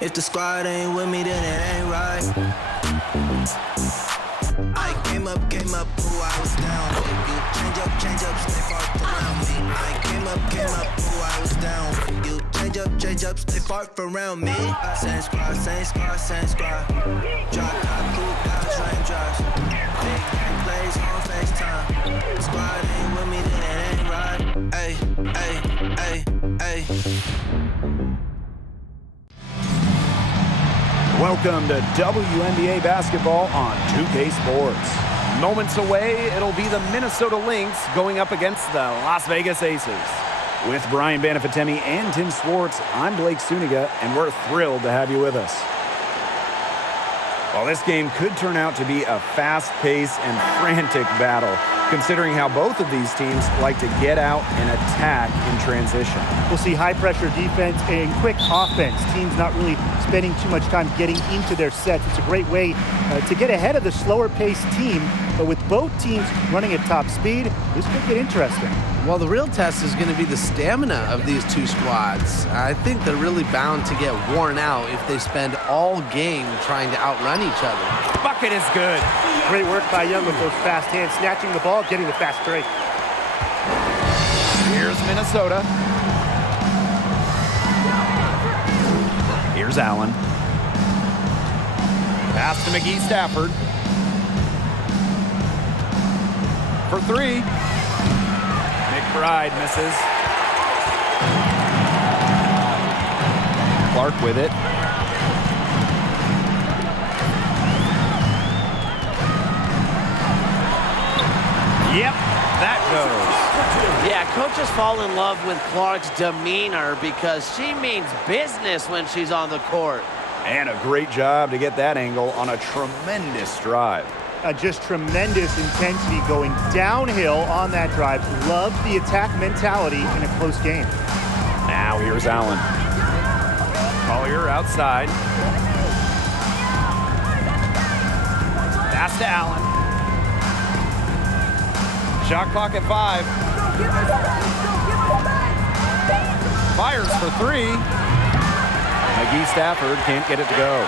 If the squad ain't with me, then it ain't right. I came up, ooh, I was down. You change up, stay far around me. I came up, ooh, I was down. You change up, stay far around me. Same squad. Drop top, cool guys, raindrops. Big game plays on FaceTime. Squad ain't with me, then it ain't right. Ay. Welcome to WNBA basketball on 2K Sports. Moments away, it'll be the Minnesota Lynx going up against the Las Vegas Aces. With Brian Banafitemi and Tim Swartz, I'm Blake Suniga, and we're thrilled to have you with us. Well, this game could turn out to be a fast-paced and frantic battle, considering how both of these teams like to get out and attack in transition. We'll see high-pressure defense and quick offense. Teams not really spending too much time getting into their sets. It's a great way to get ahead of the slower-paced team, but with both teams running at top speed, this could get interesting. Well, the real test is going to be the stamina of these two squads. I think they're really bound to get worn out if they spend all game trying to outrun each other. Bucket is good. Great work by Young with those fast hands, snatching the ball, getting the fast break. Here's Minnesota. Here's Allen. Pass to McGee Stafford. For three. McBride misses. Clark with it. Yep, that goes. Yeah, coaches fall in love with Clark's demeanor because she means business when she's on the court. And a great job to get that angle on a tremendous drive. Just tremendous intensity going downhill on that drive. Loved the attack mentality in a close game. Now here's Allen. Collier outside. Pass to Allen. Shot clock at 5. Fires for 3. McGee Stafford can't get it to go.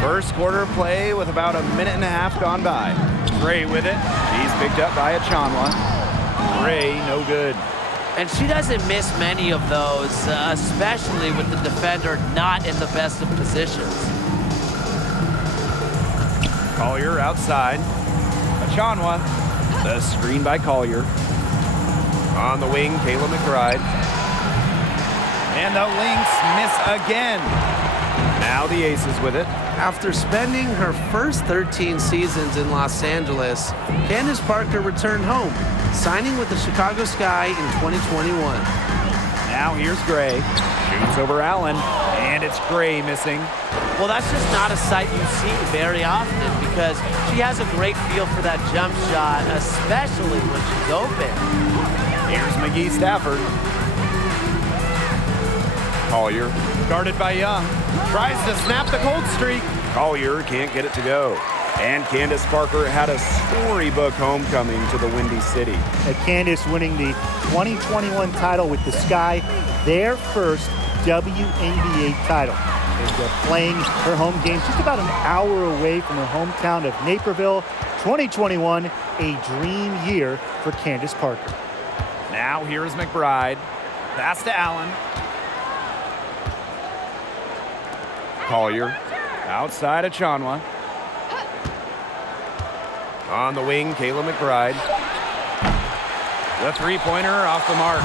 First quarter play with about a minute and a half gone by. Gray with it. She's picked up by Achanwa. Gray, no good. And she doesn't miss many of those, especially with the defender not in the best of positions. Collier outside. Achanwa. The screen by Collier. On the wing, Kayla McBride. And the Lynx miss again. Now the Aces with it. After spending her first 13 seasons in Los Angeles, Candace Parker returned home, signing with the Chicago Sky in 2021. Now here's Gray. Shoots over Allen, and it's Gray missing. Well, that's just not a sight you see very often because she has a great feel for that jump shot, especially when she's open. Here's McGee Stafford. Collier, guarded by Young. Tries to snap the cold streak. Collier can't get it to go. And Candace Parker had a storybook homecoming to the Windy City. Candace winning the 2021 title with the Sky, their first WNBA title. They're playing her home game just about an hour away from her hometown of Naperville. 2021, a dream year for Candace Parker. Now here's McBride. Pass to Allen. Collier outside of Achanwa. On the wing, Kayla McBride. The three-pointer off the mark.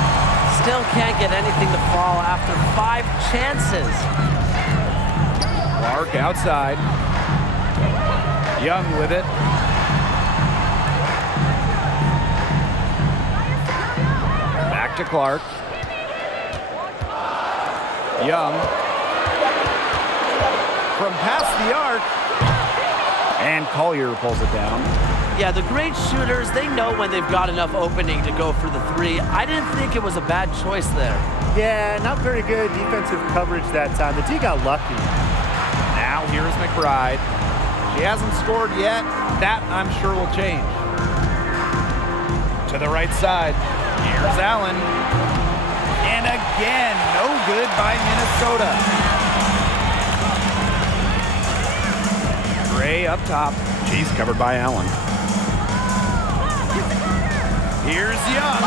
Still can't get anything to fall after 5 chances. Clark outside. Young with it. Back to Clark. Young. From past the arc. And Collier pulls it down. Yeah, the great shooters, they know when they've got enough opening to go for the 3. I didn't think it was a bad choice there. Yeah, not very good defensive coverage that time. The D got lucky. Now here's McBride. She hasn't scored yet. That, I'm sure, will change. To the right side. Here's Allen. And again, no good by Minnesota. Gray up top. She's covered by Allen. Here's Young.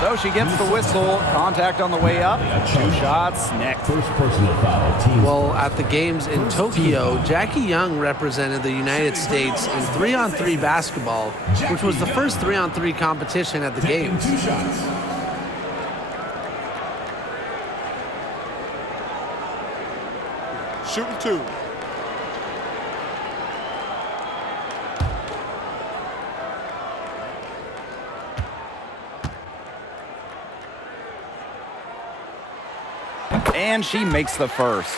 So she gets the whistle. Contact on the way up. 2 shots next. Well, at the games in Tokyo, Jackie Young represented the United States in 3-on-3 basketball, which was the first 3-on-3 competition at the games. Shooting 2. And she makes the first.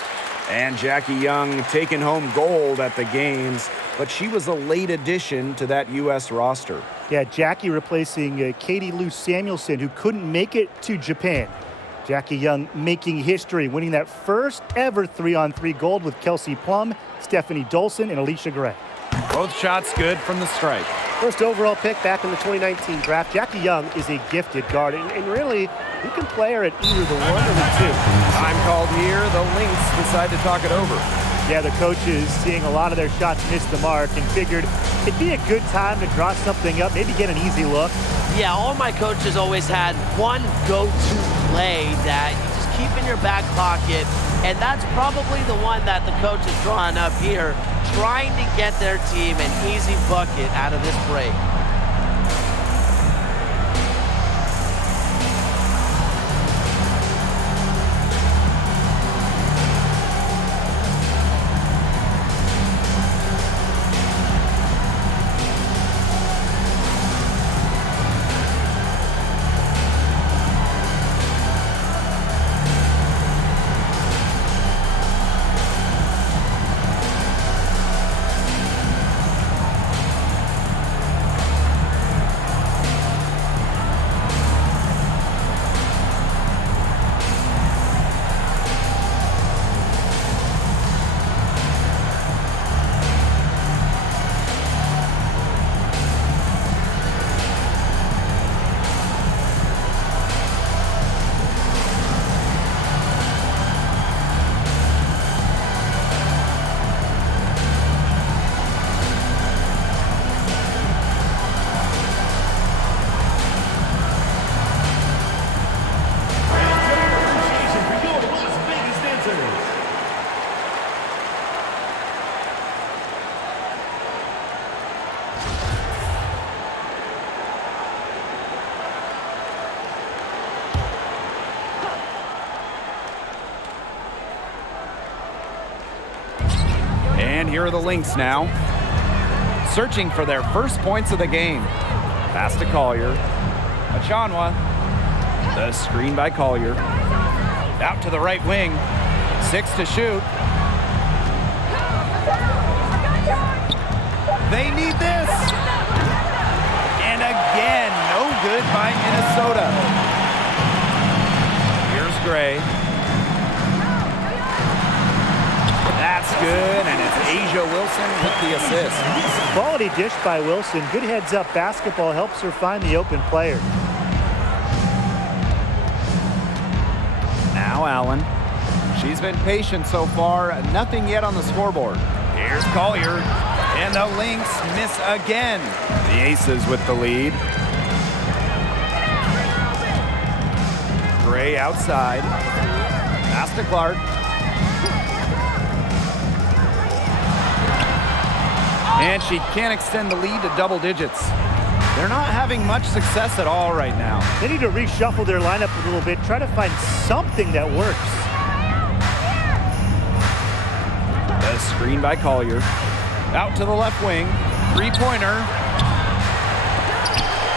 And Jackie Young taking home gold at the games, but she was a late addition to that U.S. roster. Yeah, Jackie replacing Katie Lou Samuelson, who couldn't make it to Japan. Jackie Young making history, winning that first ever 3-on-3 gold with Kelsey Plum, Stephanie Dolson, and Alicia Gray. Both shots good from the stripe. First overall pick back in the 2019 draft. Jackie Young is a gifted guard, and really, you can play her at either the 1 or the 2. Time called here. The Lynx decide to talk it over. Yeah, the coaches seeing a lot of their shots miss the mark and figured it'd be a good time to draw something up, maybe get an easy look. Yeah, all my coaches always had one go-to play that you just keep in your back pocket, and that's probably the one that the coach is drawing up here, trying to get their team an easy bucket out of this break. And here are the Lynx now, searching for their first points of the game. Pass to Collier. Achanwa. The screen by Collier. Out to the right wing. 6 to shoot. They need this. And again, no good by Minnesota. Here's Gray. That's good, and it's Asia Wilson with the assist. Quality dish by Wilson. Good heads-up basketball helps her find the open player. Now Allen. She's been patient so far. Nothing yet on the scoreboard. Here's Collier. And the Lynx miss again. The Aces with the lead. Gray outside. Pass to Clark. And she can't extend the lead to double digits. They're not having much success at all right now. They need to reshuffle their lineup a little bit, try to find something that works. The screen by Collier. Out to the left wing. Three-pointer.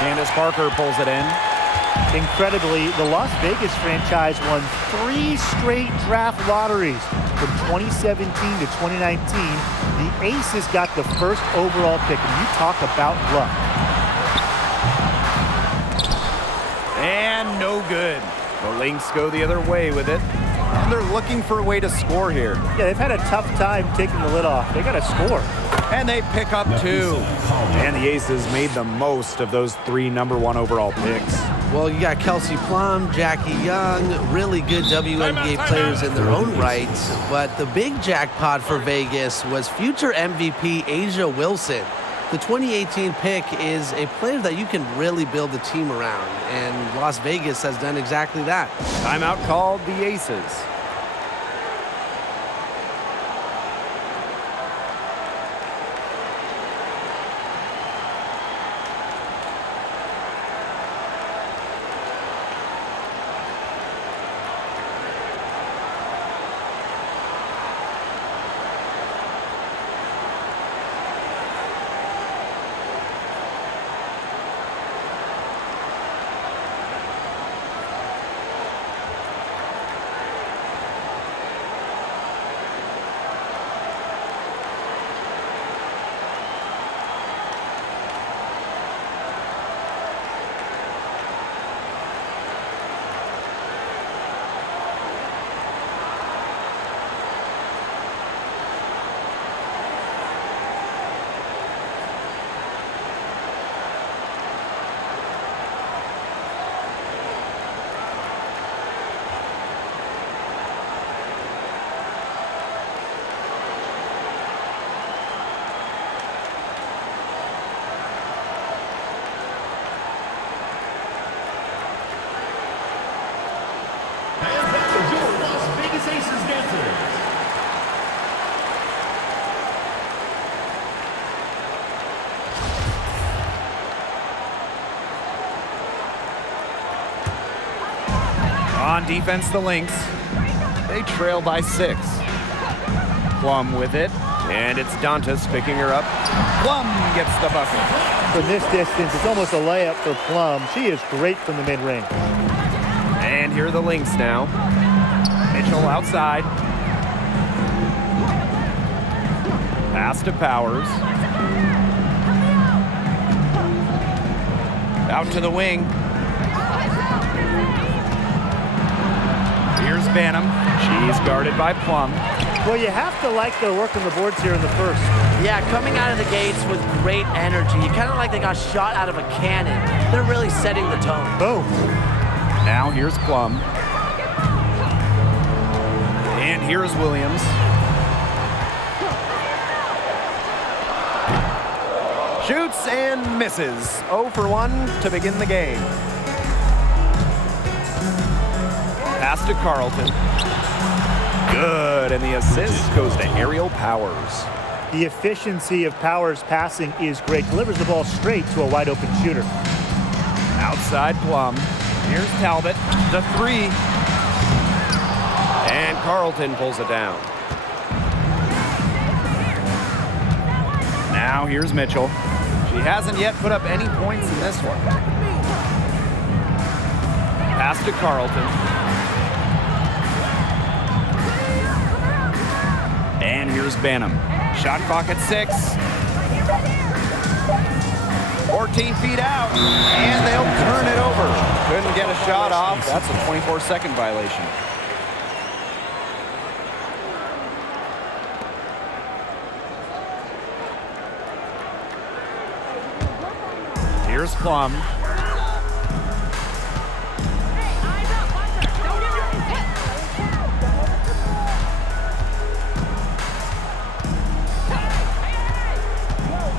Candace Parker pulls it in. Incredibly, the Las Vegas franchise won 3 straight draft lotteries. From 2017 to 2019, the Aces got the first overall pick, and you talk about luck. And no good. The Lynx go the other way with it. And they're looking for a way to score here. Yeah, they've had a tough time taking the lid off. They got to score. And they pick up 2. And the Aces made the most of those 3 number 1 overall picks. Well, you got Kelsey Plum, Jackie Young, really good WNBA players in their own rights. But the big jackpot for Vegas was future MVP Asia Wilson. The 2018 pick is a player that you can really build a team around, and Las Vegas has done exactly that. Timeout called the Aces. On defense, the Lynx. They trail by 6. Plum with it, and it's Dantas picking her up. Plum gets the bucket. From this distance, it's almost a layup for Plum. She is great from the mid-range. And here are the Lynx now. Mitchell outside. Pass to Powers. Out to the wing. Here's Banham. She's guarded by Plum. Well, you have to like their work on the boards here in the first. Yeah, coming out of the gates with great energy. You kind of like they got shot out of a cannon. They're really setting the tone. Boom. Now here's Plum. And here's Williams. Shoots and misses. 0 for 1 to begin the game. Pass to Carlton. Good, and the assist goes to Aerial Powers. The efficiency of Powers' passing is great. Delivers the ball straight to a wide-open shooter. Outside Plum. Here's Talbot. The 3. And Carlton pulls it down. Now here's Mitchell. She hasn't yet put up any points in this one. Pass to Carlton. And here's Banham. Shot clock at 6. 14 feet out, and they'll turn it over. Couldn't get a shot off. That's a 24-second violation. Here's Plum.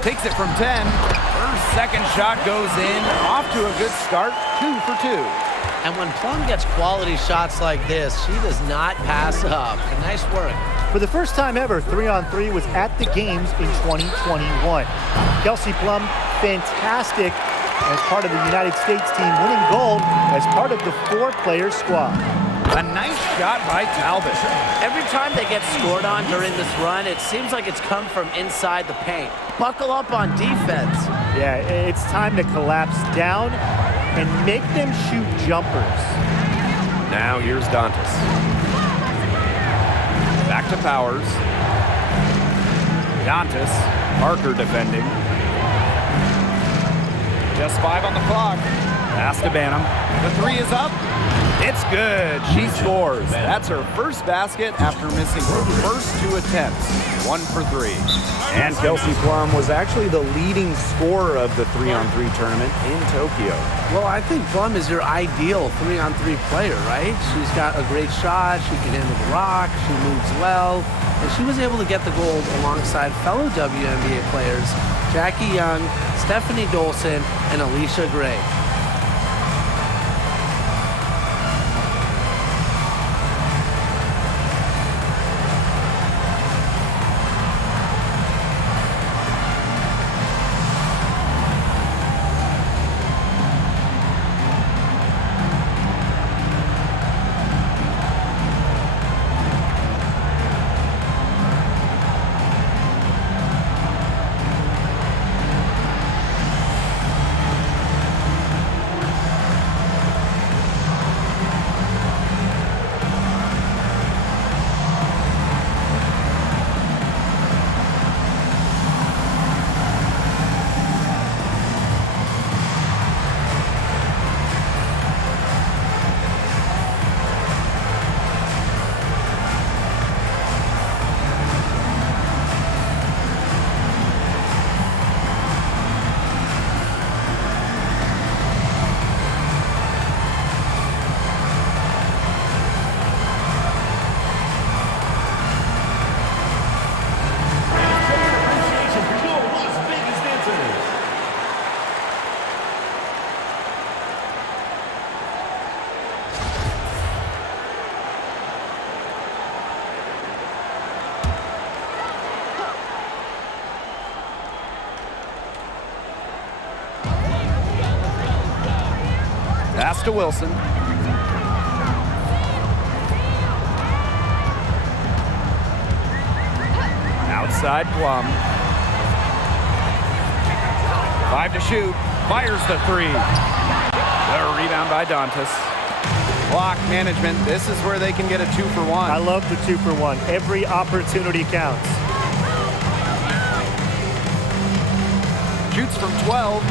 Takes it from 10. Her second shot goes in. Off to a good start. 2 for 2. And when Plum gets quality shots like this, she does not pass up. Nice work. For the first time ever, 3-on-3 was at the games in 2021. Kelsey Plum, fantastic as part of the United States team, winning gold as part of the 4-player squad. A nice shot by Talbot. Every time they get scored on during this run, it seems like it's come from inside the paint. Buckle up on defense. Yeah, it's time to collapse down and make them shoot jumpers. Now here's Dantas. Back to Powers. Dantas, Parker defending. Just 5 on the clock. Pass to Banham. The 3 is up. It's good. She scores. That's her first basket after missing her first 2 attempts. 1 for 3. And Kelsey Plum was actually the leading scorer of the 3-on-3 tournament in Tokyo. Well, I think Plum is your ideal 3-on-3 player, right? She's got a great shot. She can handle the rock. She moves well. And she was able to get the gold alongside fellow WNBA players Jackie Young, Stephanie Dolson, and Alicia Gray. Pass to Wilson. Outside Plum. 5 to shoot. Fires the 3. The rebound by Dantas. Clock management. This is where they can get a 2-for-1. I love the 2-for-1. Every opportunity counts. Shoots from 12.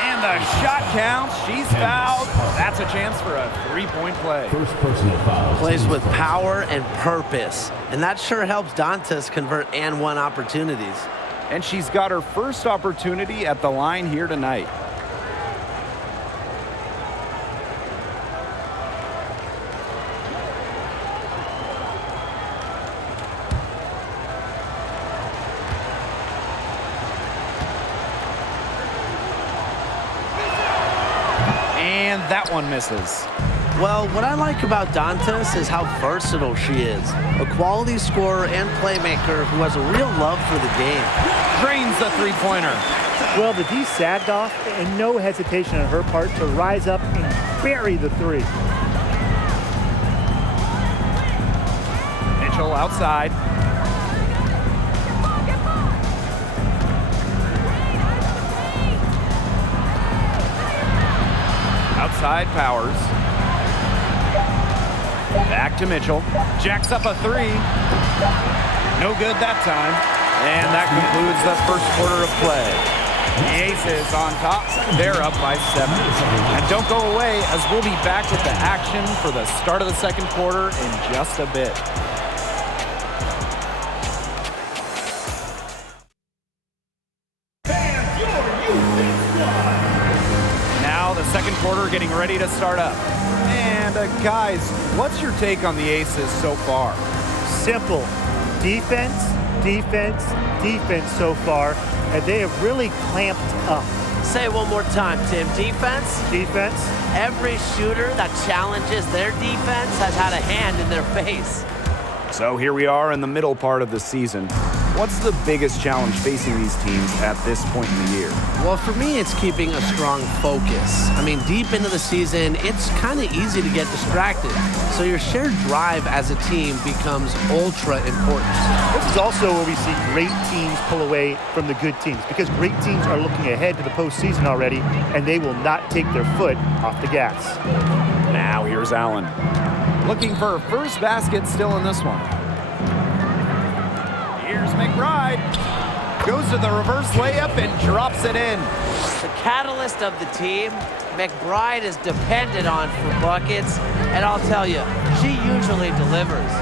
And the shot counts. She's fouled. That's a chance for a 3-point play. First personal foul. Plays with power and purpose. And that sure helps Dantas convert and one opportunities. And she's got her first opportunity at the line here tonight. And that one misses. Well, what I like about Dantas is how versatile she is. A quality scorer and playmaker who has a real love for the game. Drains the 3-pointer. Well, the D sagged off, and no hesitation on her part to rise up and bury the 3. Mitchell outside. Outside Powers. Back to Mitchell. Jacks up a 3. No good that time. And that concludes the first quarter of play. The Aces on top. They're up by 7. And don't go away, as we'll be back with the action for the start of the second quarter in just a bit. Now the second quarter getting ready to start up. And guys, what's your take on the Aces so far? Simple. Defense, defense, defense so far, and they have really clamped up. Say it one more time, Tim. Defense? Defense. Every shooter that challenges their defense has had a hand in their face. So here we are in the middle part of the season. What's the biggest challenge facing these teams at this point in the year? Well, for me, it's keeping a strong focus. I mean, deep into the season, it's kind of easy to get distracted. So your shared drive as a team becomes ultra important. This is also where we see great teams pull away from the good teams, because great teams are looking ahead to the postseason already, and they will not take their foot off the gas. Now here's Allen. Looking for her first basket still in this one. Here's McBride. Goes to the reverse layup and drops it in. The catalyst of the team, McBride is depended on for buckets, and I'll tell you, she usually delivers.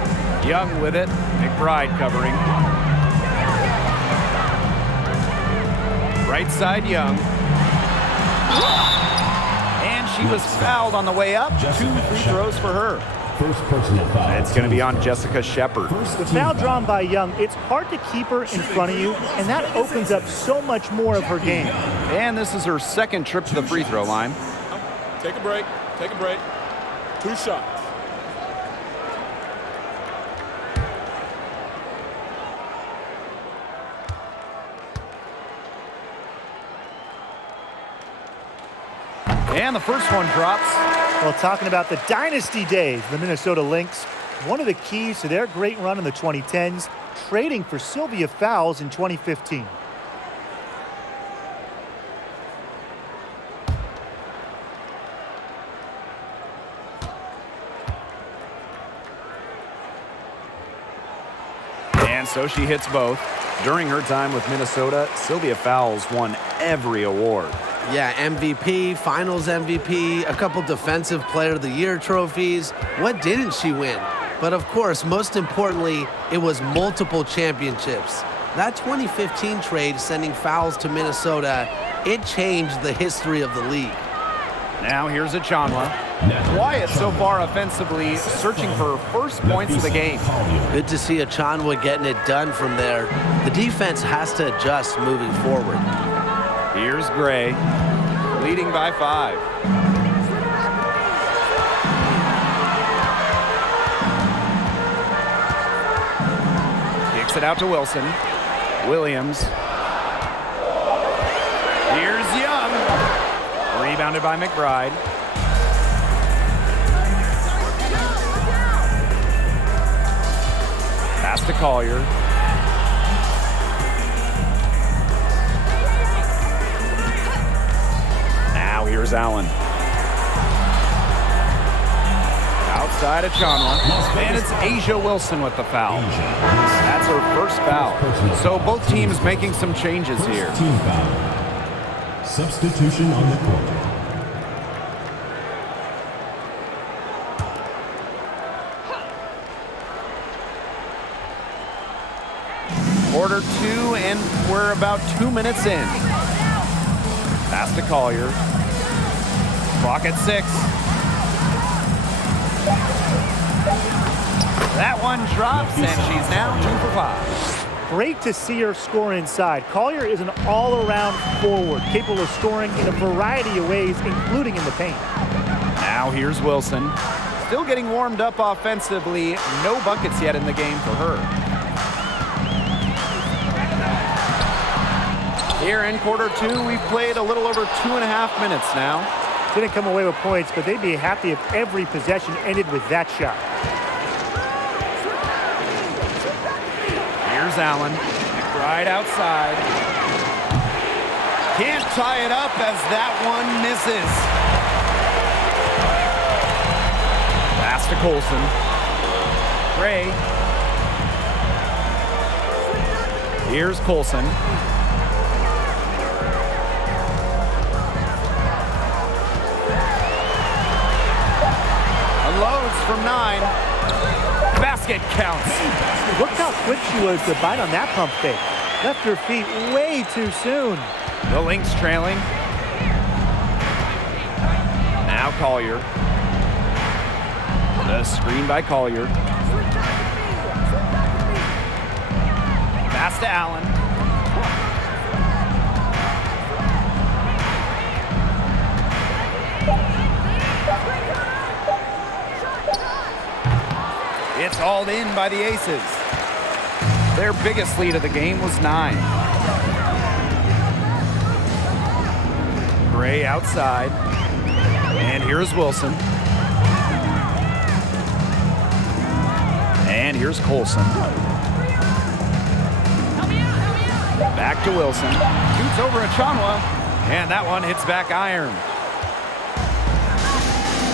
Young with it, McBride covering. Right side, Young. And she was fouled on the way up. 2 free throws for her. First personal foul. It's going to be on Jessica Shepard. The foul drawn by Young, it's hard to keep her in front of you, and that opens up so much more of her game. And this is her second trip to the free throw line. Take a break. Take a break. 2 shots. And the first one drops. Well, talking about the dynasty days, the Minnesota Lynx, one of the keys to their great run in the 2010s, trading for Sylvia Fowles in 2015. And so she hits both. During her time with Minnesota, Sylvia Fowles won every award. Yeah, MVP, Finals MVP, a couple Defensive Player of the Year trophies. What didn't she win? But of course, most importantly, it was multiple championships. That 2015 trade sending Fowles to Minnesota, it changed the history of the league. Now here's Achanwa. Quiet so far offensively, searching for her first points of the game. Good to see Achanwa getting it done from there. The defense has to adjust moving forward. Here's Gray, leading by 5. Kicks it out to Wilson. Williams. Here's Young. Rebounded by McBride. Pass to Collier. Now here's Allen. Outside of Chanwa. And it's Asia Wilson with the foul. That's her first foul. So both teams making some changes here. Team foul. Substitution on the court. Quarter 2, and we're about 2 minutes in. Pass to Collier. Clock at 6. That one drops, and she's now 2 for 5. Great to see her score inside. Collier is an all-around forward, capable of scoring in a variety of ways, including in the paint. Now here's Wilson. Still getting warmed up offensively. No buckets yet in the game for her. Here in quarter 2, we've played a little over 2.5 minutes now. Didn't come away with points, but they'd be happy if every possession ended with that shot. Here's Allen. Right outside. Can't tie it up as that one misses. Pass to Colson. Gray. Here's Colson. Unloads from 9. Basket counts. Look how quick she was to bite on that pump fake. Left her feet way too soon. The Lynx trailing. Now Collier. The screen by Collier. Pass to Allen. It's hauled in by the Aces. Their biggest lead of the game was 9. Gray outside. And here's Wilson. And here's Colson. Back to Wilson. Shoots over Achanwa. And that one hits back iron.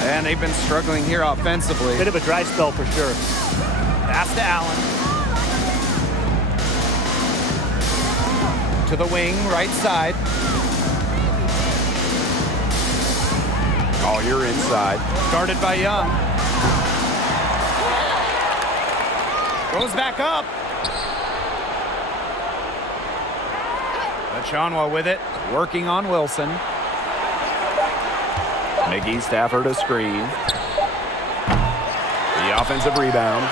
And they've been struggling here offensively. Bit of a dry spell for sure. Pass to Allen. To the wing, right side. Collier inside. Guarded by Young. Goes back up. Achanwa with it, working on Wilson. McGee Stafford a screen. The offensive rebound.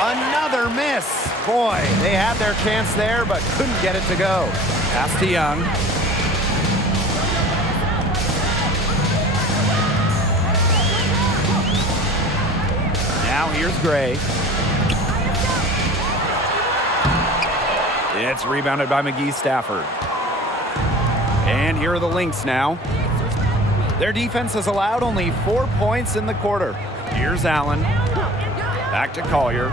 Another miss. Boy, they had their chance there, but couldn't get it to go. Pass to Young. Now here's Gray. It's rebounded by McGee Stafford. And here are the Lynx now. Their defense has allowed only 4 points in the quarter. Here's Allen. Back to Collier.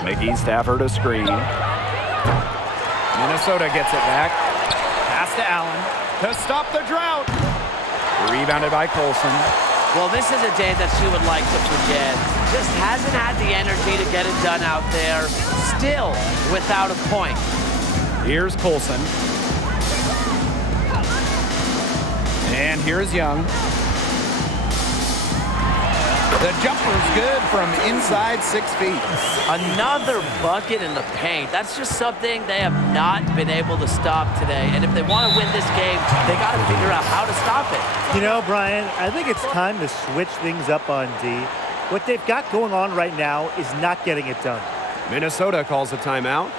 McGee Stafford a screen. Minnesota gets it back. Pass to Allen to stop the drought. Rebounded by Colson. Well, this is a day that she would like to forget. Just hasn't had the energy to get it done out there. Still without a point. Here's Colson. And here's Young. The jumper's good from inside 6 feet. Another bucket in the paint. That's just something they have not been able to stop today. And if they want to win this game, they got to figure out how to stop it. You know, Brian, I think it's time to switch things up on D. What they've got going on right now is not getting it done. Minnesota calls a timeout.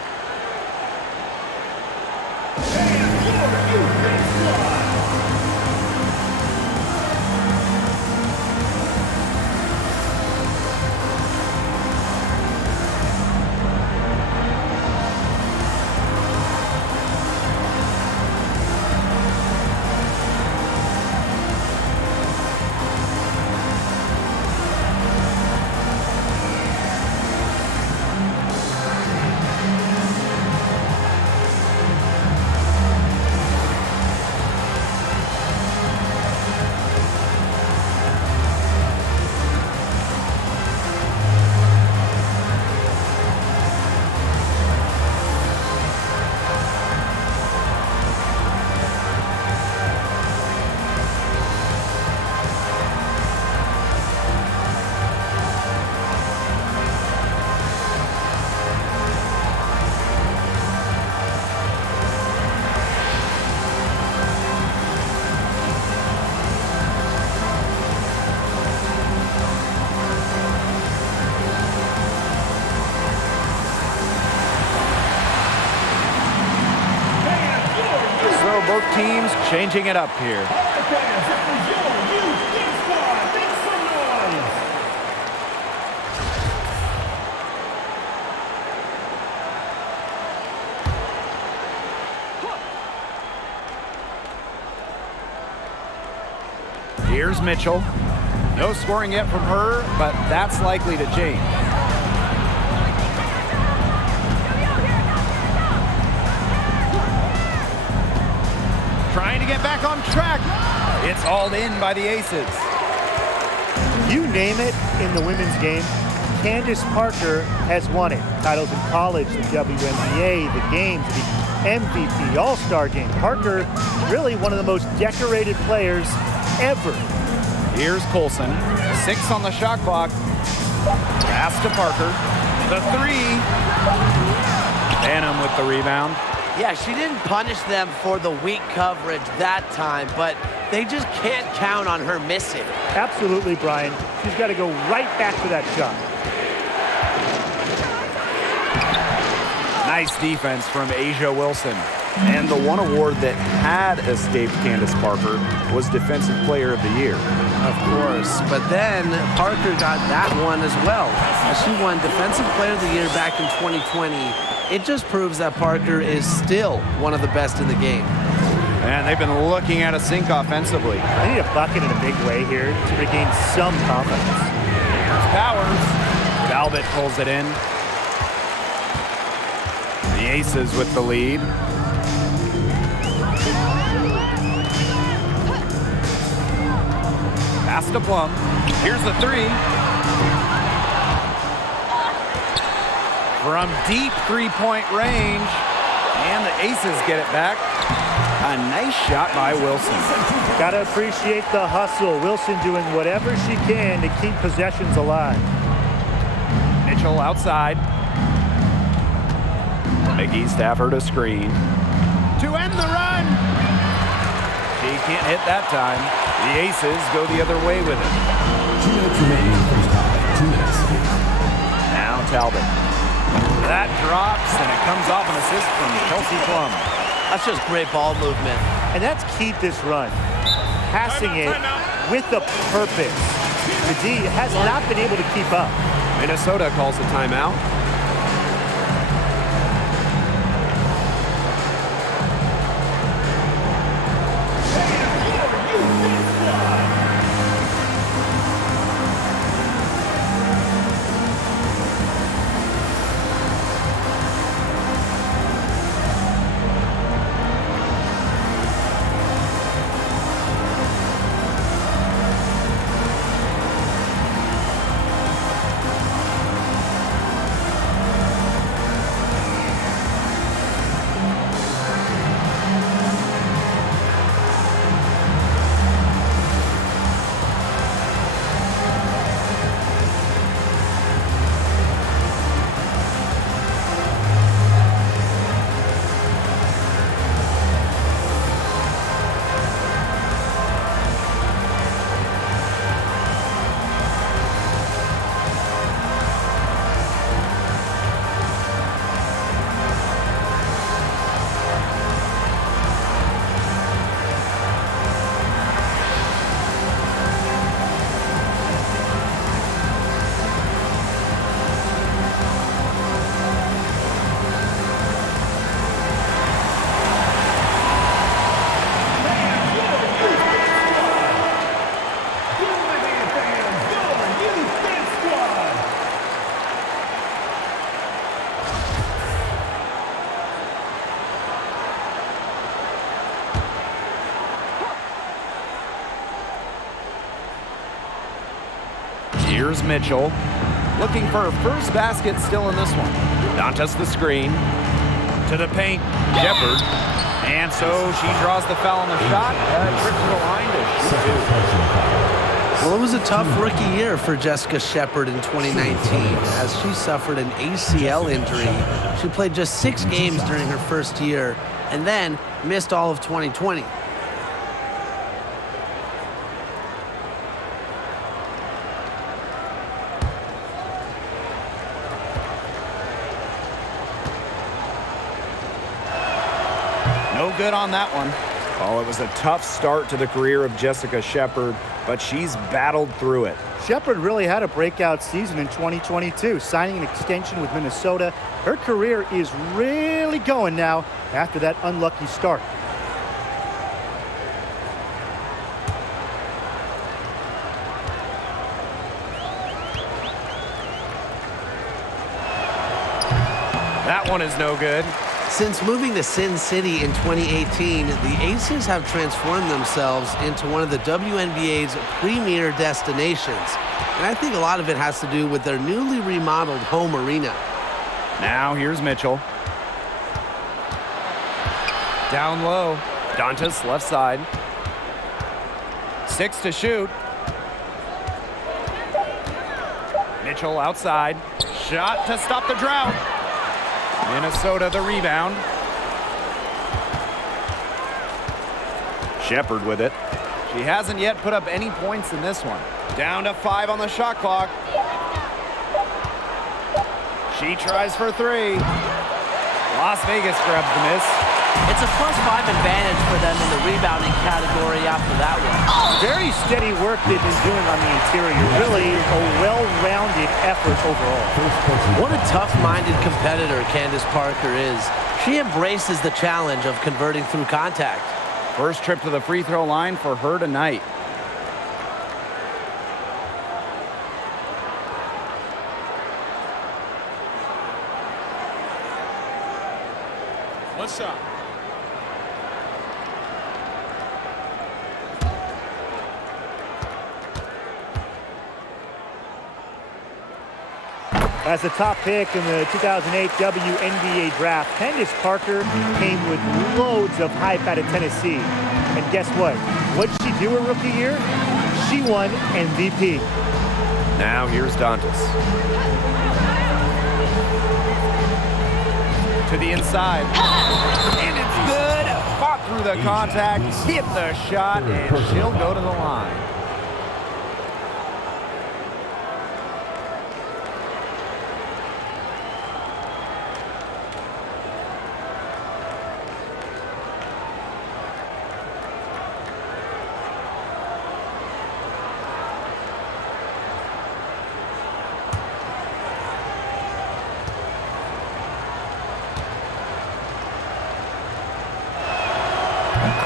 Both teams changing it up here. Here's Mitchell. No scoring yet from her, but that's likely to change. Trying to get back on track. It's hauled in by the Aces. You name it in the women's game, Candace Parker has won it. Titles in college, the WNBA, the games, the MVP, All-Star game. Parker, really one of the most decorated players ever. Here's Colson. 6 on the shot clock. Pass to Parker. The 3. Banham with the rebound. Yeah, she didn't punish them for the weak coverage that time, but they just can't count on her missing. Absolutely, Brian. She's got to go right back to that shot. Nice defense from Asia Wilson. And the one award that had escaped Candace Parker was Defensive Player of the Year. Of course, but then Parker got that one as well. She won Defensive Player of the Year back in 2020. It just proves that Parker is still one of the best in the game. And they've been looking at a sink offensively. They need a bucket in a big way here to regain some confidence. Here's Powers. Talbot pulls it in. The Aces with the lead. Pass to Plum. Here's the 3. from deep three-point range. And the Aces get it back. A nice shot by Wilson. Got to appreciate the hustle. Wilson doing whatever she can to keep possessions alive. Mitchell outside. Mickey Stafford a screen. To end the run. He can't hit that time. The Aces go the other way with it. 2 minutes remaining first half. 2 minutes. Now Talbot. That drops, and it comes off an assist from Kelsey Plum. That's just great ball movement. And that's key this run. Passing it with a purpose. The D has not been able to keep up. Minnesota calls a timeout. Here's Mitchell, looking for her first basket still in this one. Dantas the screen, to the paint, Shepard, and so she draws the foul on the shot, trips to the line to shoot two. Well, it was a tough rookie year for Jessica Shepard in 2019 as she suffered an ACL injury. She played just 6 games during her first year and then missed all of 2020. No good on that one. Oh, it was a tough start to the career of Jessica Shepard, but she's battled through it. Shepard really had a breakout season in 2022, signing an extension with Minnesota. Her career is really going now after that unlucky start. That one is no good. Since moving to Sin City in 2018, the Aces have transformed themselves into one of the WNBA's premier destinations. And I think a lot of it has to do with their newly remodeled home arena. Now here's Mitchell. Down low. Dantas left side. 6 to shoot. Mitchell outside. Shot to stop the drought. Minnesota the rebound. Shepard with it. She hasn't yet put up any points in this one. Down to 5 on the shot clock. She tries for 3. Las Vegas grabs the miss. It's a +5 advantage for them in the rebounding category after that one. Very steady work they've been doing on the interior. Really a well-rounded effort overall. What a tough-minded competitor Candace Parker is. She embraces the challenge of converting through contact. First trip to the free throw line for her tonight. One shot. As the top pick in the 2008 WNBA draft, Candace Parker came with loads of hype out of Tennessee. And guess what? What did she do her rookie year? She won MVP. Now here's Dantas. To the inside. And it's good. Fought through the contact, hit the shot, and she'll go to the line.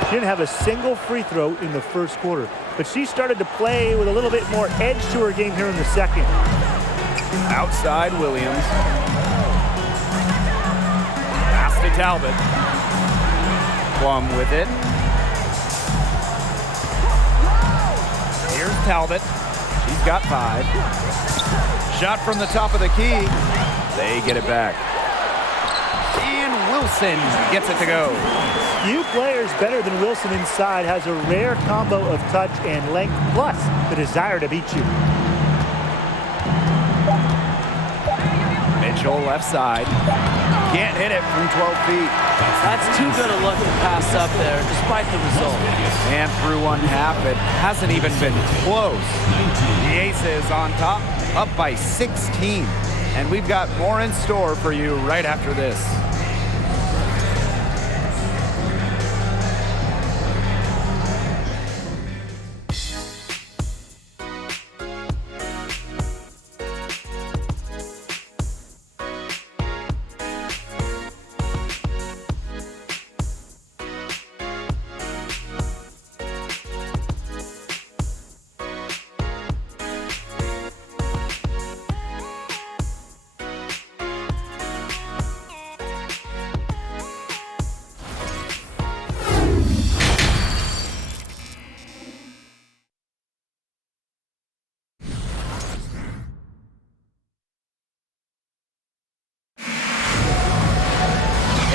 She didn't have a single free throw in the first quarter, but she started to play with a little bit more edge to her game here in the second. Outside Williams. Pass to Talbot. Plum with it. Here's Talbot. She's got 5. Shot from the top of the key. They get it back. And Wilson gets it to go. Few players better than Wilson inside, has a rare combo of touch and length, plus the desire to beat you. Mitchell left side. Can't hit it from 12 feet. That's too good a look to pass up there, despite the result. And through one half, it hasn't even been close. The Aces on top, up by 16. And we've got more in store for you right after this.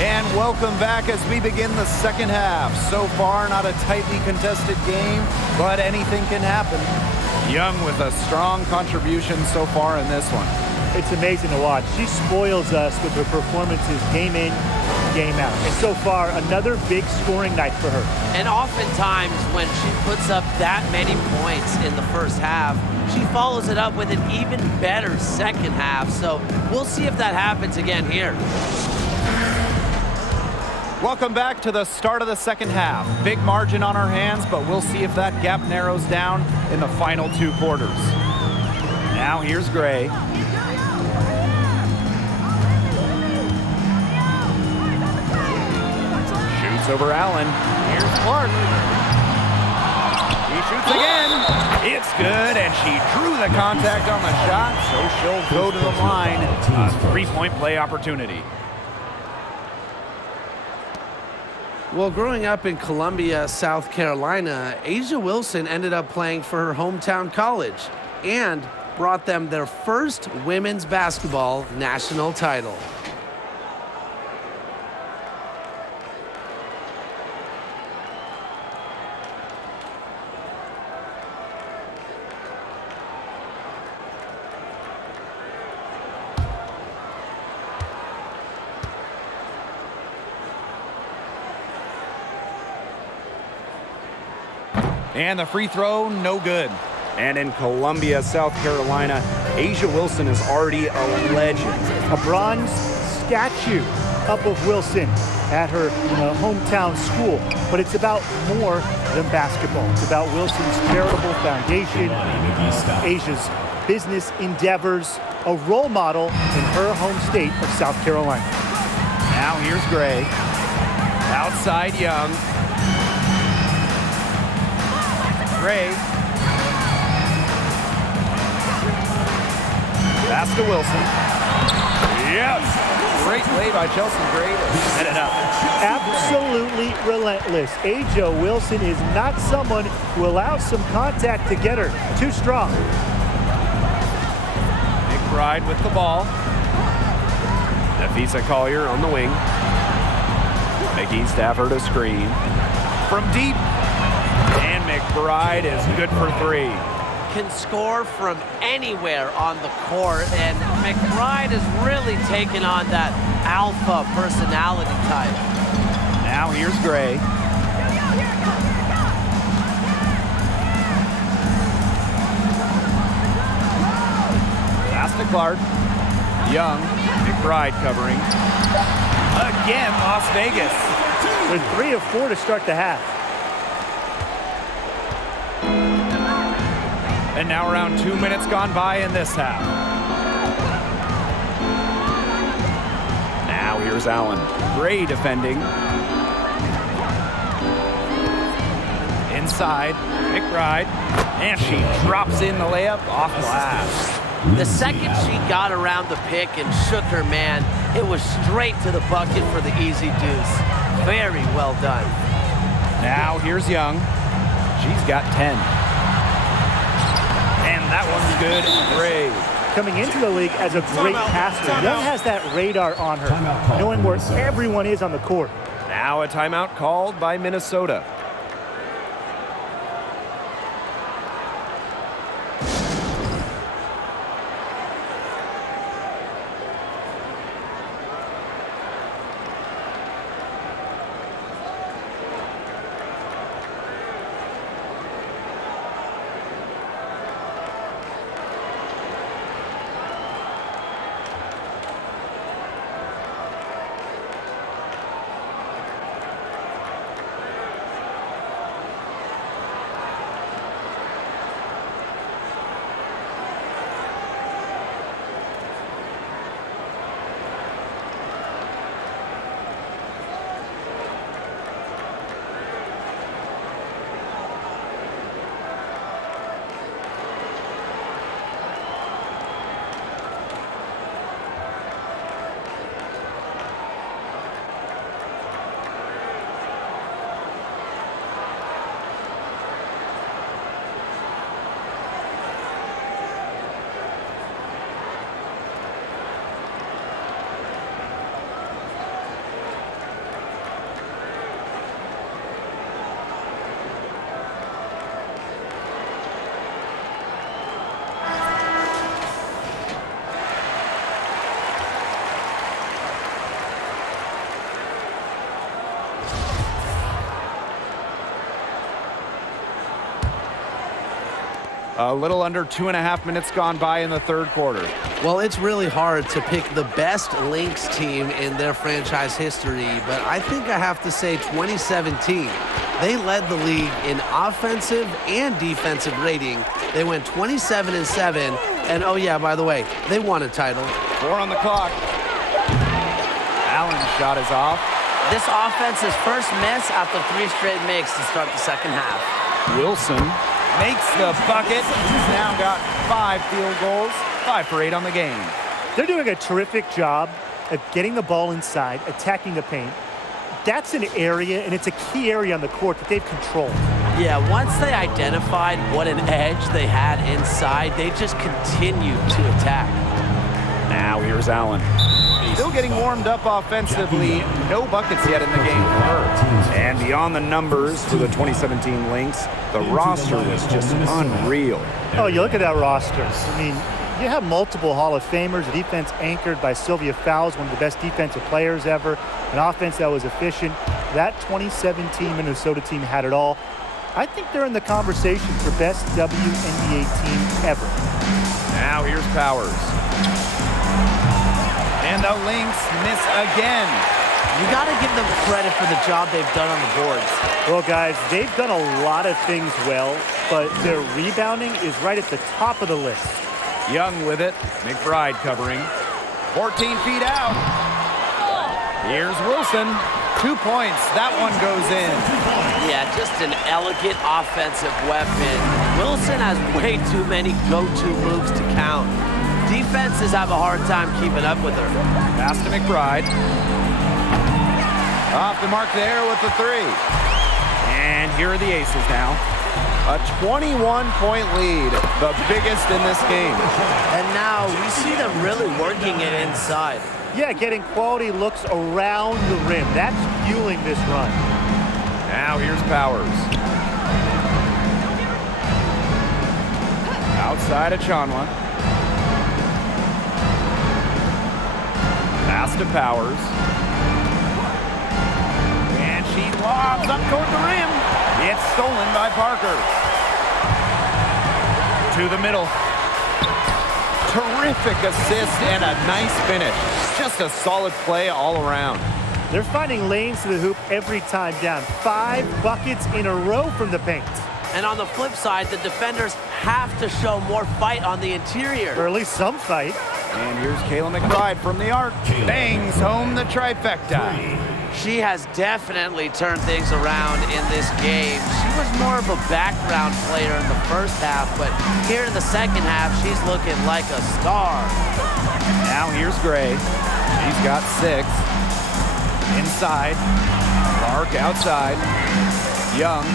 And welcome back as we begin the second half. So far, not a tightly contested game, but anything can happen. Young with a strong contribution so far in this one. It's amazing to watch. She spoils us with her performances game in, game out. And so far, another big scoring night for her. And oftentimes when she puts up that many points in the first half, she follows it up with an even better second half. So we'll see if that happens again here. Welcome back to the start of the second half. Big margin on our hands, but we'll see if that gap narrows down in the final 2 quarters. Now here's Gray. Shoots over Allen. Here's Clark. He shoots again. It's good, and she drew the contact on the shot, so she'll go to the line. A 3-point play opportunity. Well, growing up in Columbia, South Carolina, A'ja Wilson ended up playing for her hometown college and brought them their first women's basketball national title. And the free throw, no good. And in Columbia, South Carolina, A'ja Wilson is already a legend. A bronze statue up of Wilson at her hometown school. But it's about more than basketball. It's about Wilson's charitable foundation, A'ja's business endeavors, a role model in her home state of South Carolina. Now here's Gray. Outside Young. Gray. Pass to Wilson. Yes! Great play by Chelsea Gray to set it up. Absolutely relentless. A'ja Wilson is not someone who allows some contact to get her. Too strong. McBride with the ball. Nafisa Collier on the wing. Mickey Stafford a screen. From deep. And McBride is good for 3. Can score from anywhere on the court, and McBride has really taken on that alpha personality type. Now here's Gray. Pass to Clark. Young. McBride covering. Again, Las Vegas. They're 3 of 4 to start the half. And now around 2 minutes gone by in this half. Now here's Allen. Gray defending. Inside, McBride. And she drops in the layup off glass. The second she got around the pick and shook her man, it was straight to the bucket for the easy deuce. Very well done. Now here's Young. She's got 10. And that one's good and Gray. Coming into the league as a great passer, Young has that radar on her, knowing where everyone is on the court. Now a timeout called by Minnesota. A little under 2.5 minutes gone by in the third quarter. Well, it's really hard to pick the best Lynx team in their franchise history, but I think I have to say 2017. They led the league in offensive and defensive rating. They went 27-7, and oh yeah, by the way, they won a title. 4 on the clock. Allen's shot is off. This offense's first miss after 3 straight makes to start the second half. Wilson makes the bucket. He's now got 5 field goals, 5 for 8 on the game. They're doing a terrific job of getting the ball inside, attacking the paint. That's an area, and it's a key area on the court that they've controlled. Yeah, once they identified what an edge they had inside, they just continued to attack. Now here's Allen. Still getting warmed up offensively. No buckets yet in the game for her. And beyond the numbers for the 2017 Lynx, the roster was just unreal. Oh, you look at that roster. I mean, you have multiple Hall of Famers, a defense anchored by Sylvia Fowles, one of the best defensive players ever, an offense that was efficient. That 2017 Minnesota team had it all. I think they're in the conversation for best WNBA team ever. Now here's Powers. And the Lynx miss again. You got to give them credit for the job they've done on the boards. Well, guys, they've done a lot of things well, but their rebounding is right at the top of the list. Young with it. McBride covering. 14 feet out. Here's Wilson. 2 points. That one goes in. Yeah, just an elegant offensive weapon. Wilson has way too many go-to moves to count. Defenses have a hard time keeping up with her. Pass to McBride. Off the mark there with the 3. And here are the aces now. A 21-point lead, the biggest in this game. And now we see them really working it inside. Yeah, getting quality looks around the rim. That's fueling this run. Now here's Powers. Outside of Chanwa. Pass to Powers. And she lobs up toward the rim. It's stolen by Parker. To the middle. Terrific assist and a nice finish. Just a solid play all around. They're finding lanes to the hoop every time down. 5 buckets in a row from the paint. And on the flip side, the defenders have to show more fight on the interior. Or at least some fight. And here's Kayla McBride from the arc. Bangs home the trifecta. She has definitely turned things around in this game. She was more of a background player in the first half, but here in the second half, she's looking like a star. Now here's Gray. She's got 6. Inside. Clark outside. Young.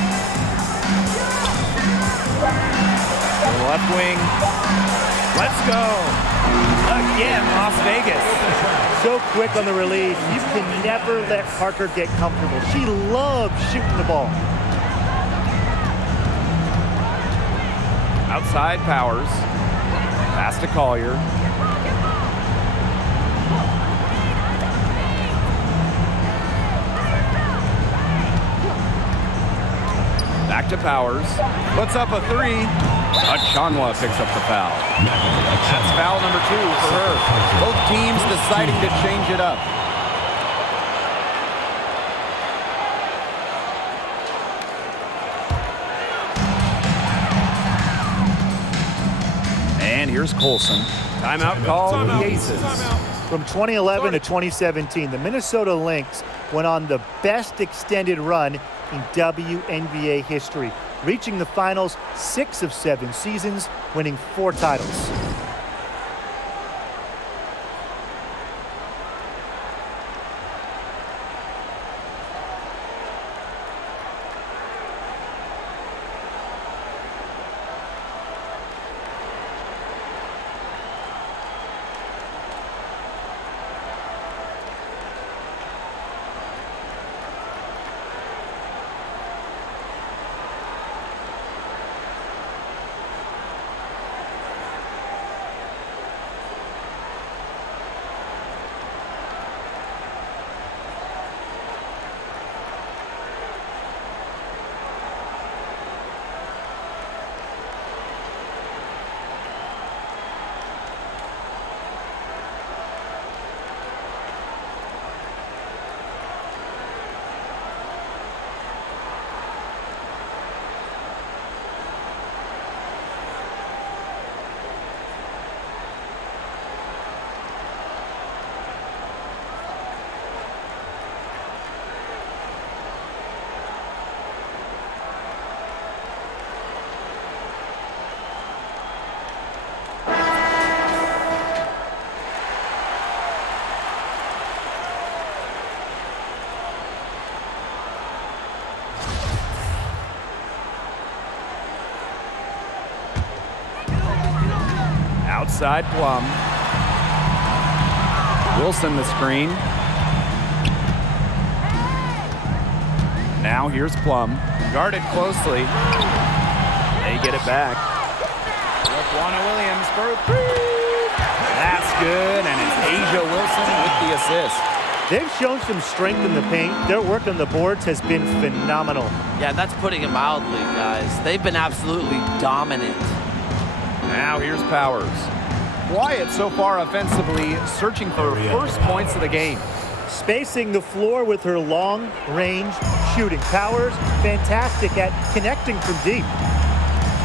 Left wing. Let's go. Again, Las Vegas. So quick on the release. You can never let Parker get comfortable. She loves shooting the ball. Outside Powers. Pass to Collier. Back to Powers. Puts up a 3. Achanwa picks up the foul. That's foul number 2 for her. Both teams deciding to change it up. And here's Colson. Timeout call for the Aces. From 2011 to 2017, the Minnesota Lynx went on the best extended run in WNBA history, reaching the finals 6 of 7 seasons, winning 4 titles. Outside Plum. Wilson the screen. Now here's Plum. Guarded closely. They get it back. Laquana Williams for 3. That's good, and it's Asia Wilson with the assist. They've shown some strength in the paint. Their work on the boards has been phenomenal. Yeah, that's putting it mildly, guys. They've been absolutely dominant. Now here's Powers. Quiet so far offensively, searching for first points of the game. Spacing the floor with her long-range shooting. Powers, fantastic at connecting from deep.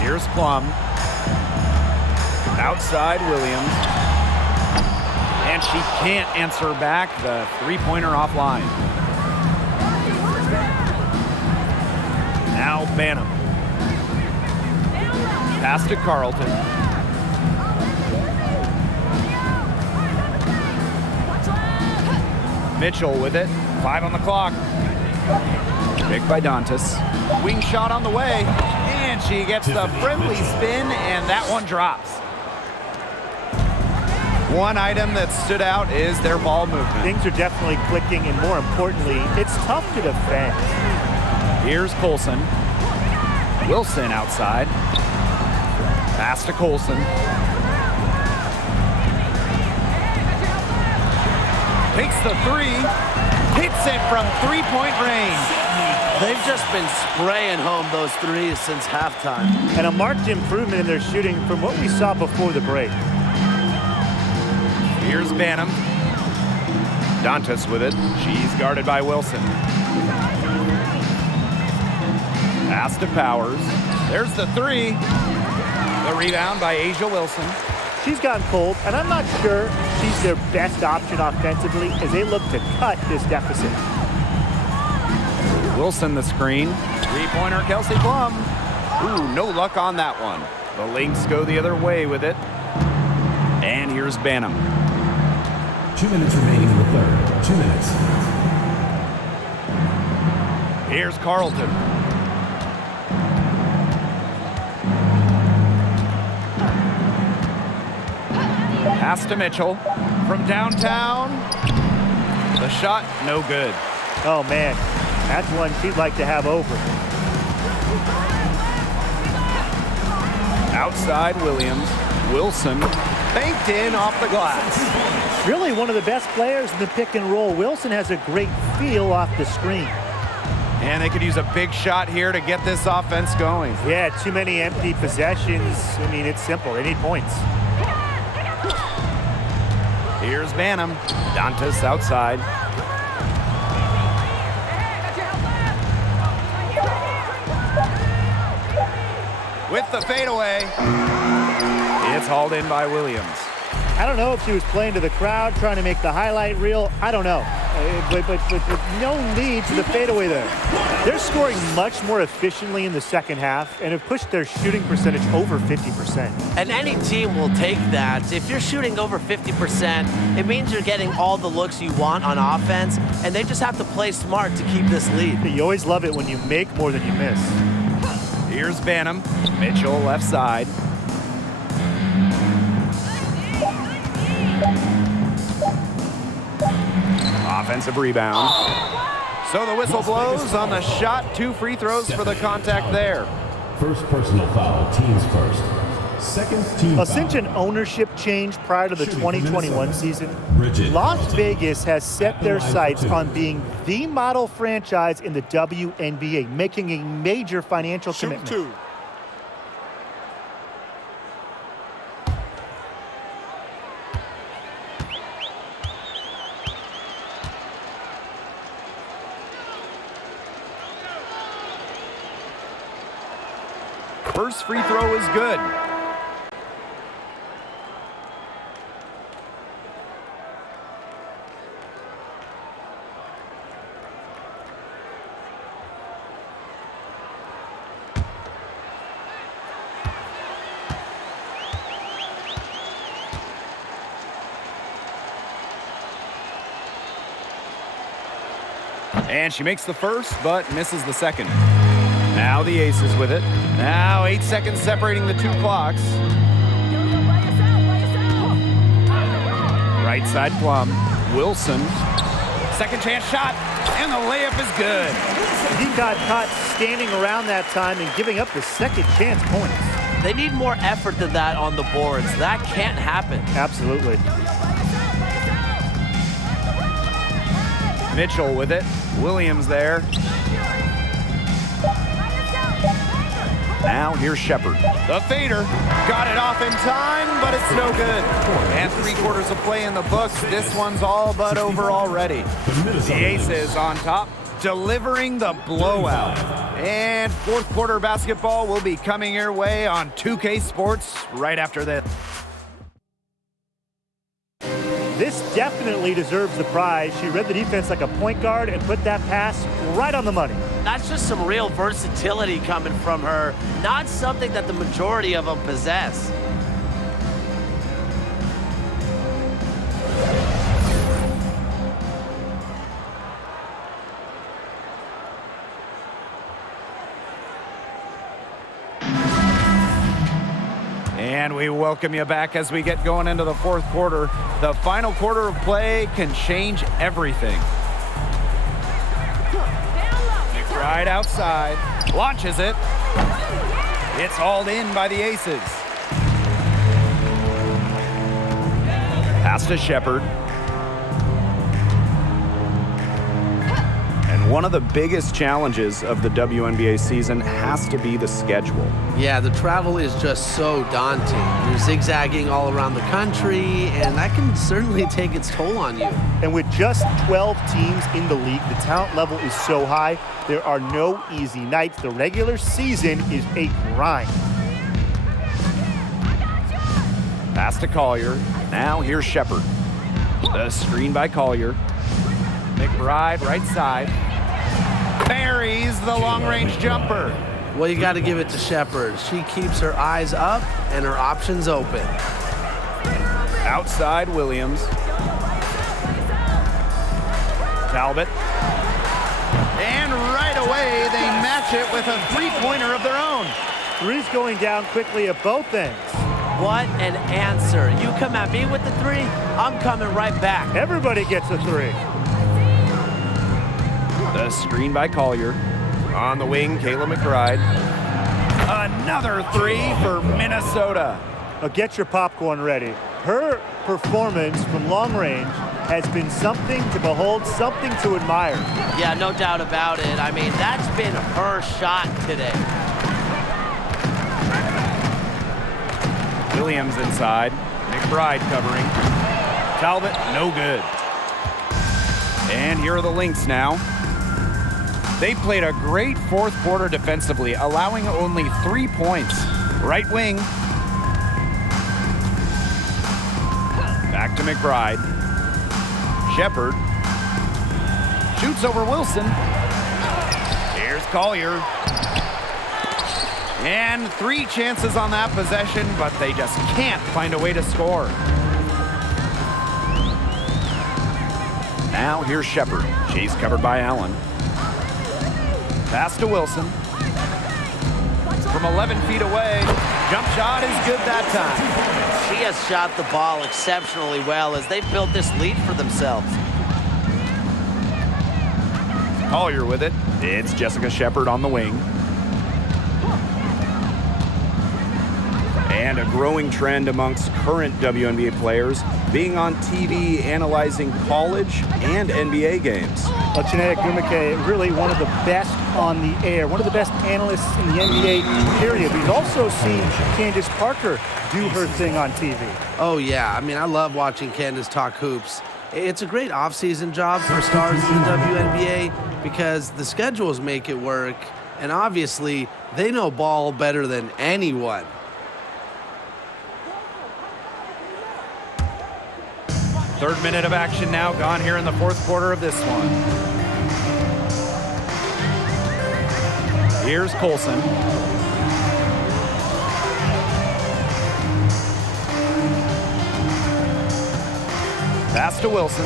Here's Plum. Outside Williams. And she can't answer back the three-pointer offline. Now Banham. Pass to Carlton. Mitchell with it. 5 on the clock. Picked by Dantas. Wing shot on the way. And And she gets the friendly spin, and that one drops. One item that stood out is their ball movement. Things are definitely clicking, and more importantly, it's tough to defend. Here's Colson. Wilson outside. Pass to Colson. Takes the three. Hits it from three-point range. They've just been spraying home those threes since halftime. And a marked improvement in their shooting from what we saw before the break. Here's Banham. Dantas with it. She's guarded by Wilson. Pass to Powers. There's the three. The rebound by Asia Wilson. She's gotten cold, and I'm not sure she's their best option offensively as they look to cut this deficit. Wilson the screen. Three-pointer Kelsey Plum. Ooh, no luck on that one. The Lynx go the other way with it. And here's Banham. 2 minutes remaining in the third. 2 minutes. Here's Carlton. Pass to Mitchell from downtown. The shot, no good. Oh, man, that's one she'd like to have over. Outside Williams. Wilson banked in off the glass. Really one of the best players in the pick and roll. Wilson has a great feel off the screen. And they could use a big shot here to get this offense going. Yeah, too many empty possessions. I mean, it's simple. They need points. Here's Banham. Dantas outside. With the fadeaway. It's hauled in by Williams. I don't know if she was playing to the crowd, trying to make the highlight reel. I don't know. But no need to the fadeaway there. They're scoring much more efficiently in the second half and have pushed their shooting percentage over 50%. And any team will take that. If you're shooting over 50%, it means you're getting all the looks you want on offense, and they just have to play smart to keep this lead. You always love it when you make more than you miss. Here's Banham. Mitchell left side. Offensive rebound. So the whistle blows on the shot. 2 free throws for the contact there. First personal foul, teams first. Second team foul. Since an ownership change prior to the 2021 season, Bridget Las Carlton. Vegas has set their sights on being the model franchise in the WNBA, making a major financial Shoot commitment. 2. First free throw is good. And she makes the first, but misses the second. Now the Aces with it. Now 8 seconds separating the 2 clocks. Right side Plum. Wilson. Second chance shot. And the layup is good. He got caught standing around that time and giving up the second chance points. They need more effort than that on the boards. That can't happen. Absolutely. Mitchell with it. Williams there. Now here's Shepard. The fader. Got it off in time, but it's no good. And 3/4 of play in the books. This one's all but over already. The Aces on top, delivering the blowout. And 4th quarter basketball will be coming your way on 2K Sports right after this. This definitely deserves the prize. She read the defense like a point guard and put that pass right on the money. That's just some real versatility coming from her, not something that the majority of them possess. And we welcome you back as we get going into the fourth quarter. The final quarter of play can change everything. Right outside, launches it. It's hauled in by the Aces. Pass to Shepard. And one of the biggest challenges of the WNBA season has to be the schedule. Yeah, the travel is just so daunting. You're zigzagging all around the country, and that can certainly take its toll on you. And with just 12 teams in the league, the talent level is so high, there are no easy nights. The regular season is a grind. Pass to Collier. Now here's Shepard. The screen by Collier. McBride, right side. Buries the long-range jumper. Well, you got to give it to Shepard. She keeps her eyes up and her options open. Outside, Williams. Talbot. And right away, they match it with a three-pointer of their own. Three's going down quickly at both ends. What an answer. You come at me with the three, I'm coming right back. Everybody gets a three. The screen by Collier. On the wing, Kayla McBride. Another three for Minnesota. Now get your popcorn ready. Her performance from long range has been something to behold, something to admire. Yeah, no doubt about it. I mean, that's been her shot today. Williams inside. McBride covering. Talbot, no good. And here are the Lynx now. They played a great fourth quarter defensively, allowing only 3 points. Right wing. Back to McBride. Shepard. Shoots over Wilson. Here's Collier. And 3 chances on that possession, but they just can't find a way to score. Now here's Shepard. She's covered by Allen. Pass to Wilson. From 11 feet away. Jump shot is good that time. She has shot the ball exceptionally well as they've built this lead for themselves. Collier with it. It's Jessica Shepard on the wing. And a growing trend amongst current WNBA players being on TV analyzing college and NBA games. Well, Chinea Gumake, really one of the best on the air, one of the best analysts in the NBA, period. We've also seen Candace Parker do her thing on TV. Oh, yeah. I mean, I love watching Candace talk hoops. It's a great off-season job for stars in the WNBA because the schedules make it work, and obviously, they know ball better than anyone. Third minute of action now gone here in the fourth quarter of this one. Here's Colson. Pass to Wilson.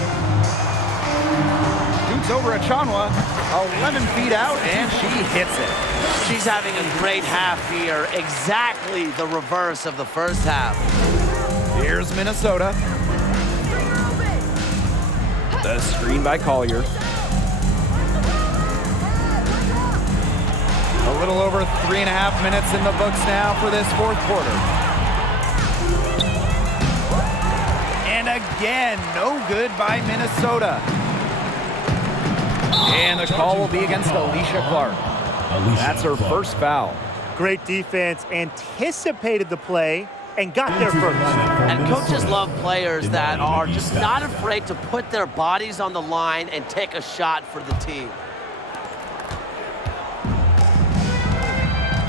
Shoots over Achanwa, 11 feet out, and she hits it. She's having a great half here, exactly the reverse of the first half. Here's Minnesota. The screen by Collier. A little over 3.5 minutes in the books now for this fourth quarter. And again, no good by Minnesota. And the call will be against Alicia Clark. That's her first foul. Great defense, anticipated the play, and got there first. And coaches love players that are just not afraid to put their bodies on the line and take a shot for the team.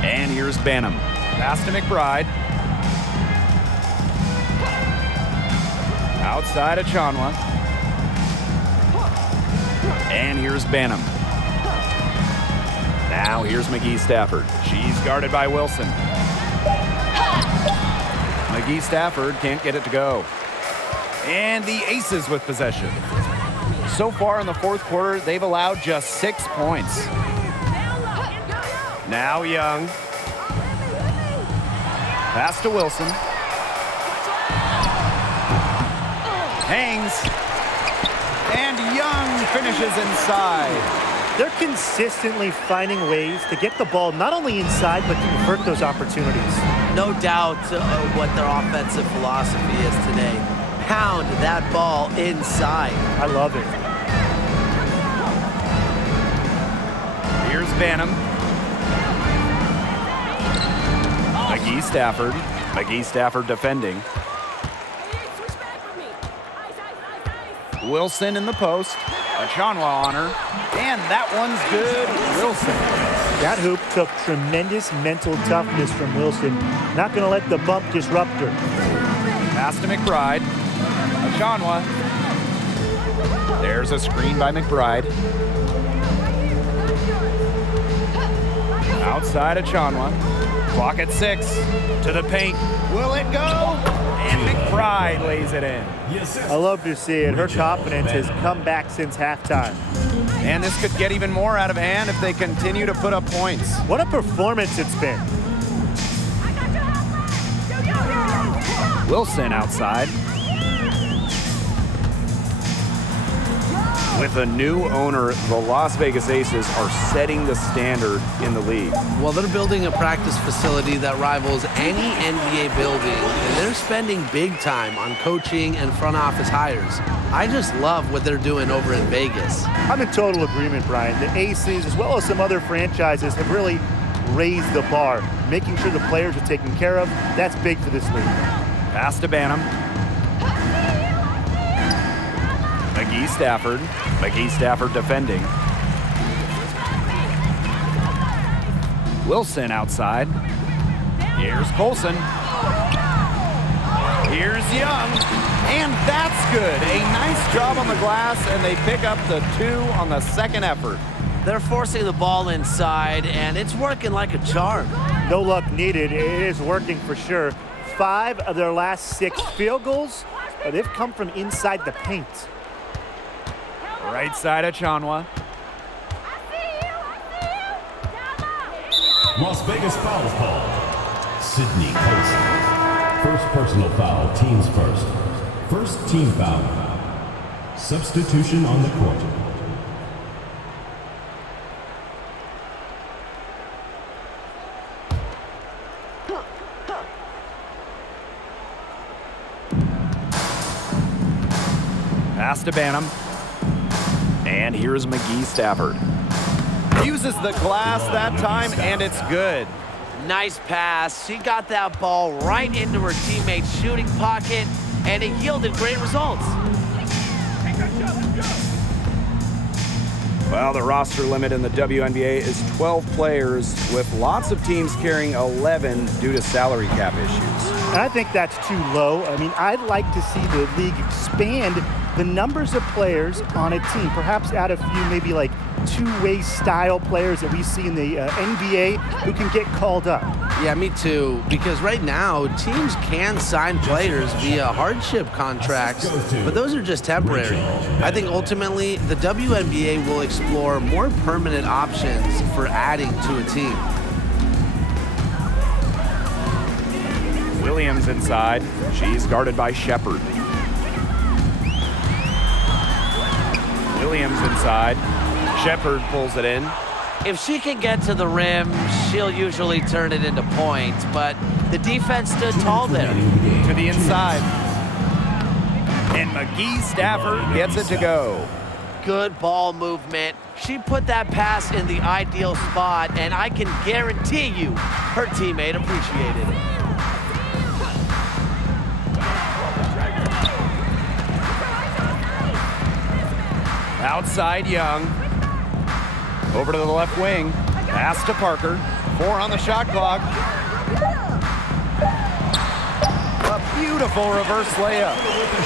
And here's Banham. Pass to McBride. Outside of Achanwa. And here's Banham. Now here's McGee Stafford. She's guarded by Wilson. McGee Stafford can't get it to go. And the Aces with possession. So far in the fourth quarter, they've allowed just 6 points. Now Young. Pass to Wilson. Hangs. And Young finishes inside. They're consistently finding ways to get the ball not only inside, but to convert those opportunities. No doubt what their offensive philosophy is today. Pound that ball inside. I love it. Here's Banham. Stafford. Stafford defending. Wilson in the post. Achanwa on her. And that one's good. Wilson. That hoop took tremendous mental toughness from Wilson. Not going to let the bump disrupt her. Pass to McBride. Achanwa. There's a screen by McBride. Outside Achanwa. Clock at 6. To the paint. Will it go? And McBride lays it in. I love to see it. Her confidence has come back since halftime. And this could get even more out of hand if they continue to put up points. What a performance it's been. Wilson outside. With a new owner, the Las Vegas Aces are setting the standard in the league. Well, they're building a practice facility that rivals any NBA building, and they're spending big time on coaching and front office hires. I just love what they're doing over in Vegas. I'm in total agreement, Brian. The Aces, as well as some other franchises, have really raised the bar, making sure the players are taken care of. That's big for this league. Pass to Banham. Stafford. Stafford defending. Wilson outside. Here's Colson. Here's Young. And that's good. A nice job on the glass, and they pick up the 2 on the second effort. They're forcing the ball inside, and it's working like a charm. No luck needed. It is working for sure. 5 of their last 6 field goals, they've come from inside the paint. Right side of Achanwa. Las Vegas foul call. Sydney Colson. First personal foul, teams first. First team foul. Substitution on the court. Pass to Banham. And here's Stafford. Uses the glass that time, and it's good. Nice pass. She got that ball right into her teammate's shooting pocket, and it yielded great results. Well, the roster limit in the WNBA is 12 players, with lots of teams carrying 11 due to salary cap issues. And I think that's too low. I mean, I'd like to see the league expand the numbers of players on a team, perhaps add a few maybe like two-way style players that we see in the NBA who can get called up. Yeah, me too, because right now teams can sign players via hardship contracts, but those are just temporary. I think ultimately the WNBA will explore more permanent options for adding to a team. Williams inside. She's guarded by Shepard. Williams inside. Shepard pulls it in. If she can get to the rim, she'll usually turn it into points, but the defense stood tall there. To the inside. And Stafford gets it to go. Good ball movement. She put that pass in the ideal spot, and I can guarantee you her teammate appreciated it. Outside Young. Over to the left wing. Pass to Parker. 4 on the shot clock. A beautiful reverse layup.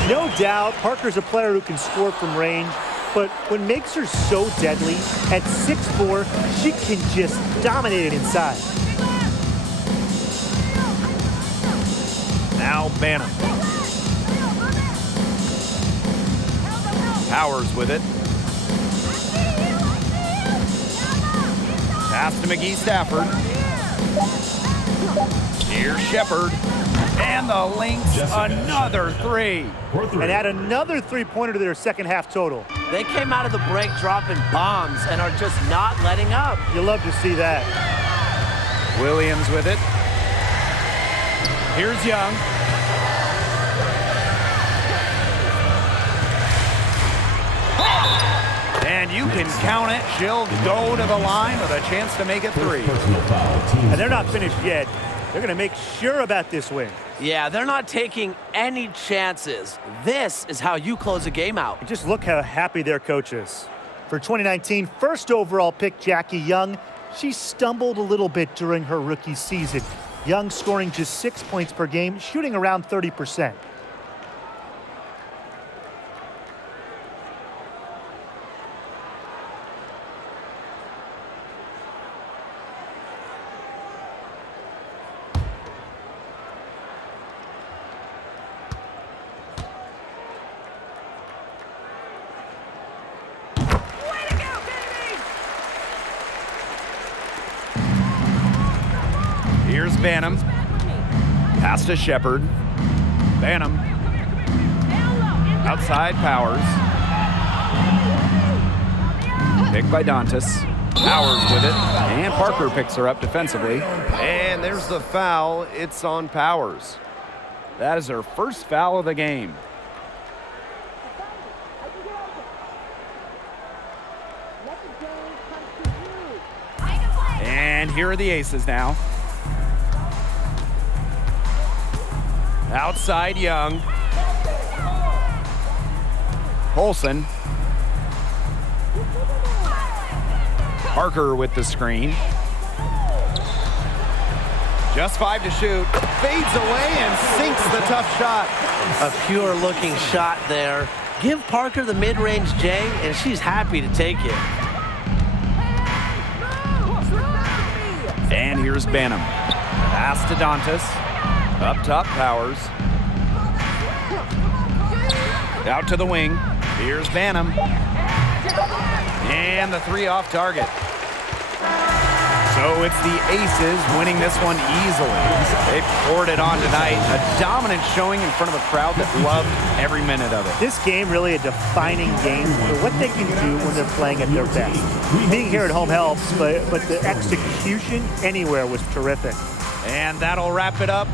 No doubt, Parker's a player who can score from range, but what makes her so deadly, at 6'4", she can just dominate it inside. Now Banham. Powers with it. Pass to Stafford. Here's Shepard. And the Lynx, another three. And add another three-pointer to their second half total. They came out of the break dropping bombs and are just not letting up. You love to see that. Williams with it. Here's Young. And you can count it. She'll go to the line with a chance to make it three. And they're not finished yet. They're going to make sure about this win. Yeah, they're not taking any chances. This is how you close a game out. And just look how happy their coach is. For 2019, first overall pick Jackie Young. She stumbled a little bit during her rookie season. Young scoring just 6 points per game, shooting around 30%. Here's Banham. Pass to Shepard. Banham. Outside Powers. Picked by Dantas. Powers with it. And Parker picks her up defensively. And there's the foul. It's on Powers. That is her first foul of the game. And here are the Aces now. Outside Young. Olsen. Parker with the screen. Just 5 to shoot. Fades away and sinks the tough shot. A pure looking shot there. Give Parker the mid-range J and she's happy to take it. And here's Banham. Pass to Dantas. Up top, Powers. Out to the wing. Here's Banham. And the three off target. So it's the Aces winning this one easily. They poured it on tonight. A dominant showing in front of a crowd that loved every minute of it. This game really a defining game for what they can do when they're playing at their best. Being here at home helps, but the execution anywhere was terrific. And that'll wrap it up.